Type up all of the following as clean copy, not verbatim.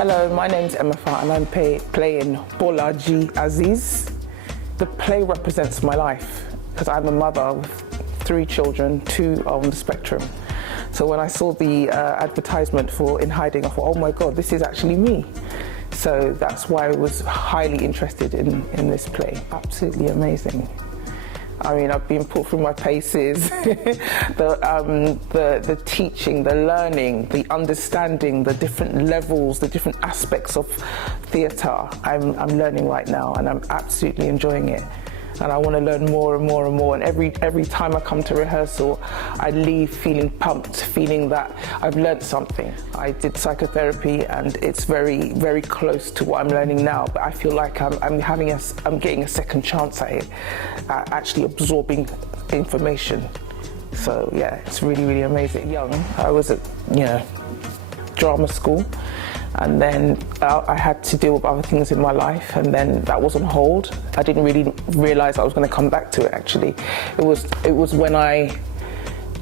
Hello, my name's Emefa and I'm playing Bolaji Azeez. The play represents my life because I'm a mother with 3 children, 2 are on the spectrum. So when I saw the advertisement for In Hiding, I thought, oh my God, this is actually me. So that's why I was highly interested in this play. Absolutely amazing. I mean, I've been put through my paces, the teaching, the learning, the understanding, the different levels, the different aspects of theatre I'm learning right now, and I'm absolutely enjoying it. And I want to learn more and more and more. And every time I come to rehearsal, I leave feeling pumped, feeling that I've learned something. I did psychotherapy, and it's very, very close to what I'm learning now. But I feel like I'm getting a second chance at it, actually absorbing information. So yeah, it's really, really amazing. Young, I was at drama school. And then I had to deal with other things in my life, and then that was on hold. I didn't really realise I was going to come back to it, actually. It was when I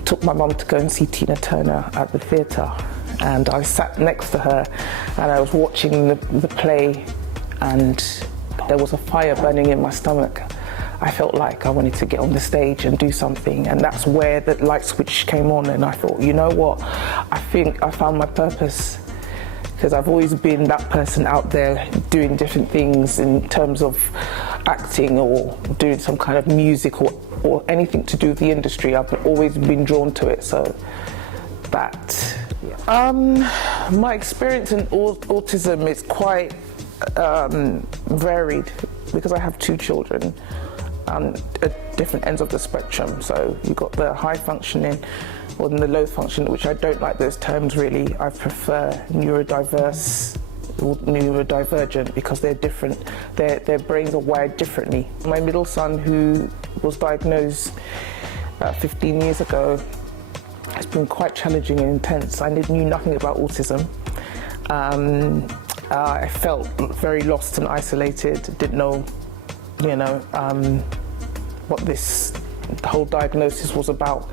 took my mum to go and see Tina Turner at the theatre, and I sat next to her and I was watching the play, and there was a fire burning in my stomach. I felt like I wanted to get on the stage and do something, and that's where the light switch came on, and I thought, you know what, I think I found my purpose. Because I've always been that person out there doing different things in terms of acting or doing some kind of music or anything to do with the industry. I've always been drawn to it, so that. Yeah. My experience in autism is quite varied because I have 2 children at different ends of the spectrum. So you've got the high functioning or the low functioning, which I don't like those terms really. I prefer neurodiverse or neurodivergent because they're different. Their brains are wired differently. My middle son, who was diagnosed 15 years ago, has been quite challenging and intense. I knew nothing about autism. I felt very lost and isolated, didn't know, what this whole diagnosis was about.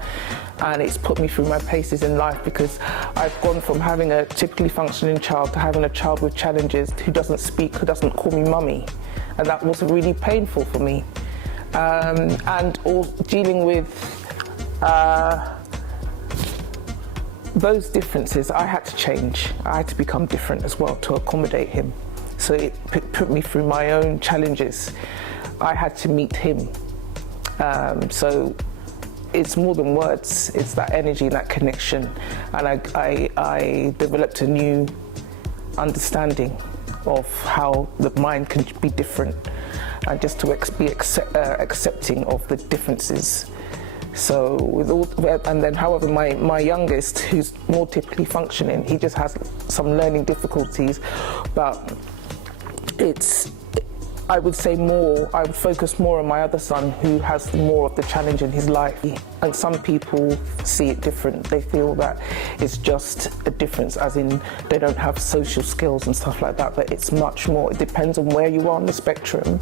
And it's put me through my paces in life because I've gone from having a typically functioning child to having a child with challenges who doesn't speak, who doesn't call me mummy. And that was really painful for me. And all dealing with those differences, I had to change. I had to become different as well to accommodate him. So it put me through my own challenges. I had to meet him. So it's more than words, it's that energy, that connection. And I developed a new understanding of how the mind can be different and just to be accepting of the differences. So and then however my youngest, who's more typically functioning, he just has some learning difficulties, but I would focus more on my other son, who has more of the challenge in his life. And some people see it different. They feel that it's just a difference, as in they don't have social skills and stuff like that, but it's much more. It depends on where you are on the spectrum.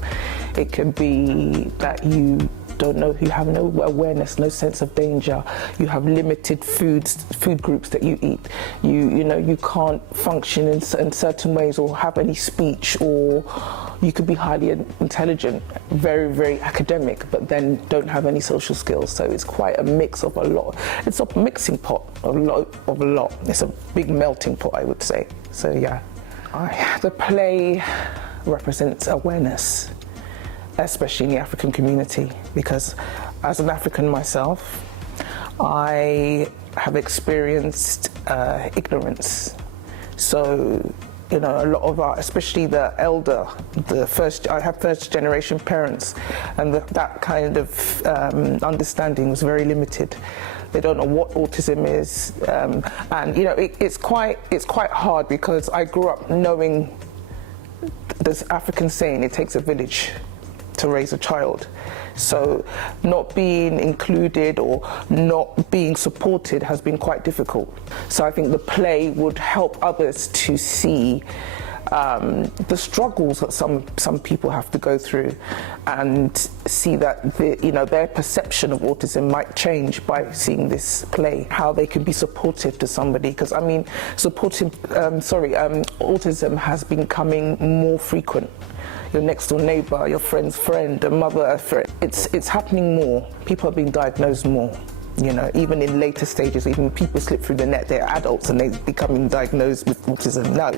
It can be that you don't know, you have no awareness, no sense of danger. You have limited food groups that you eat. You can't function in certain ways or have any speech, or you could be highly intelligent, very, very academic, but then don't have any social skills. So it's quite a mix of a lot. It's a mixing pot of a lot. It's a big melting pot, I would say. So yeah, the play represents awareness, especially in the African community, because as an African myself, I have experienced ignorance. So, a lot of especially the elder, I have first generation parents, and that kind of understanding was very limited. They don't know what autism is, and it's quite hard because I grew up knowing this African saying, it takes a village to raise a child. So not being included or not being supported has been quite difficult. So I think the play would help others to see the struggles that some people have to go through, and see that their perception of autism might change by seeing this play. How they can be supportive to somebody, because I mean, autism has been becoming more frequent. Your next door neighbour, your friend's friend, a mother, a friend. It's happening more. People are being diagnosed more. Even in later stages, even people slip through the net, they're adults and they're becoming diagnosed with autism now.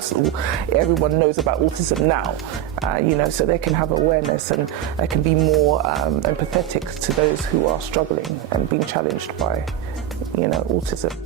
Everyone knows about autism now, so they can have awareness and they can be more empathetic to those who are struggling and being challenged by, autism.